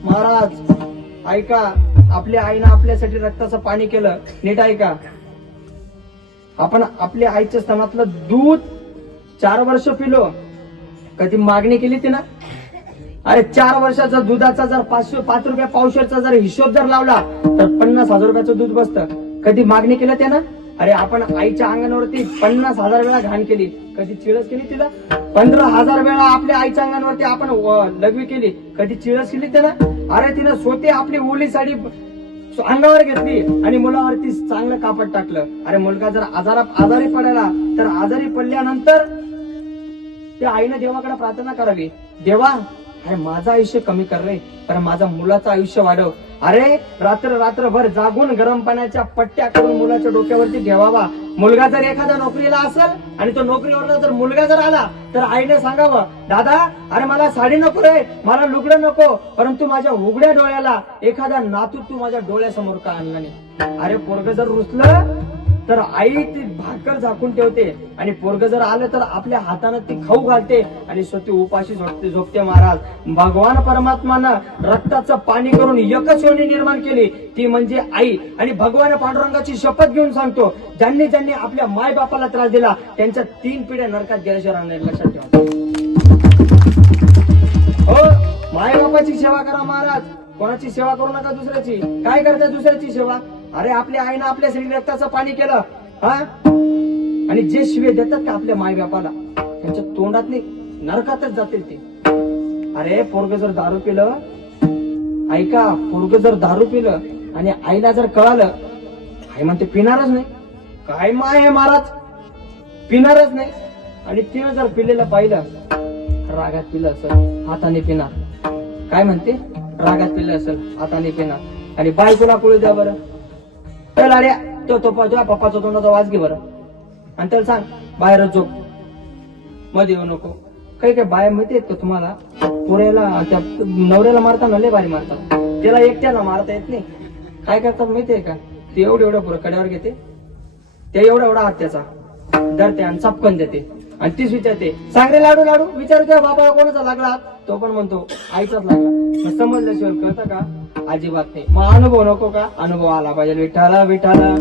महाराज ऐका, आपल्या आईनं आपल्यासाठी रक्ताचं पाणी केलं, नीट ऐका. आपण आपल्या आईच्या स्तनातलं दूध 4 वर्ष पिलो, कधी मागणी केली ती ना? अरे 4 वर्षाचा दुधाचा जर 5 रुपये पावशेरचा जर हिशोब जर लावला तर 50,000 रुपयाचं दूध बसतं. कधी मागणी केलं ते ना? अरे आपण आईच्या अंगणावरती 50,000 वेळा घाण केली, कधी चिळस केली तिला? 15,000 वेळा आपल्या आईच्या अंगणावरती आपण लघवी केली, कधी चिळस केली ते ना? अरे तिनं स्वतः आपली ओली साडी अंगावर घेतली आणि मुलावरती चांगलं कापड टाकलं. अरे मुलगा जर आजारी पडायला तर आजारी पडल्यानंतर त्या आईनं देवाकडे प्रार्थना करावी, देवा अरे माझं आयुष्य कमी कर रे, तर माझ्या मुलाचं आयुष्य वाढव. अरे रात्रभर जागून गरम पाण्याच्या पट्ट्या करून मुलाच्या डोक्यावरती ठेवावा. मुलगा जर एखादा नोकरीला असेल आणि तो नोकरीवर जर मुलगा जर आला तर आईने सांगावं, दादा अरे मला साडी नको रे, मला लुगडं नको, परंतु माझ्या उघड्या डोळ्याला एखादा नातू तू माझ्या डोळ्यासमोर का आणला नाही? अरे पोरग जर रुसलं तर आई ती भाकर झाकून ठेवते आणि पोरग जर आलं तर आपल्या हातानं ती खाऊ घालते आणि स्वतः उपाशी झोपते. महाराज भगवान परमात्मानं रक्ताचं पाणी करून एकच योनी निर्माण केली, ती म्हणजे आई. आणि भगवान पांडुरंगाची शपथ घेऊन सांगतो, ज्यांनी ज्यांनी आपल्या माय बापाला त्रास दिला त्यांच्या 3 पिढ्या नरकात गेल्याशिवाय राहणार, लक्षात ठेवा. हो माय बापाची सेवा करा महाराज, कोणाची सेवा करू नका दुसऱ्याची. काय करता दुसऱ्याची सेवा? अरे आपल्या आईनं आपल्यासाठी रक्ताचं पाणी केलं हा, आणि जे शिवे देतात का आपल्या माय बापाला त्यांच्या तोंडात नाही नरकातच जातील ते. अरे पोरग जर दारू पिलं, ऐका, पोरग जर दारू पिलं आणि आईला जर कळालं, आई म्हणते पिणारच नाही. काय माय आहे महाराज, पिणारच नाही. आणि तिनं जर पिलेलं पाहिलं, रागात पिलं असेल हाताने पिणार. काय म्हणते? रागात पिलं असेल हाताने पिणार. आणि बायकोला कळू द्या बरं, लाड्या तो तुझ्या पप्पाचा तोंडाचा वाज घे बरं, आणि त्याला सांग बाहेरच झोप, मध्ये येऊ नको. काही काही बाया माहिती आहेत का तुम्हाला, पोऱ्याला त्या नवऱ्याला मारताना लय भारी मारतात, त्याला एकट्याला मारता येत नाही. काय करतात माहितीये का? ते एवढं पुरं कड्यावर घेते, ते एवढा हात त्याचा धरते आणि चपकन देते आणि तीच विचारते, सांग रे लाडू लाडू, विचारते बाबा कोणाचा लागला? तो पण म्हणतो आईचाच लागला. मग समजल्याशिवाय कळतं का? अजिबात नाही. मग अनुभव नको का? अनुभव आला पाहिजे. विठाला विठाला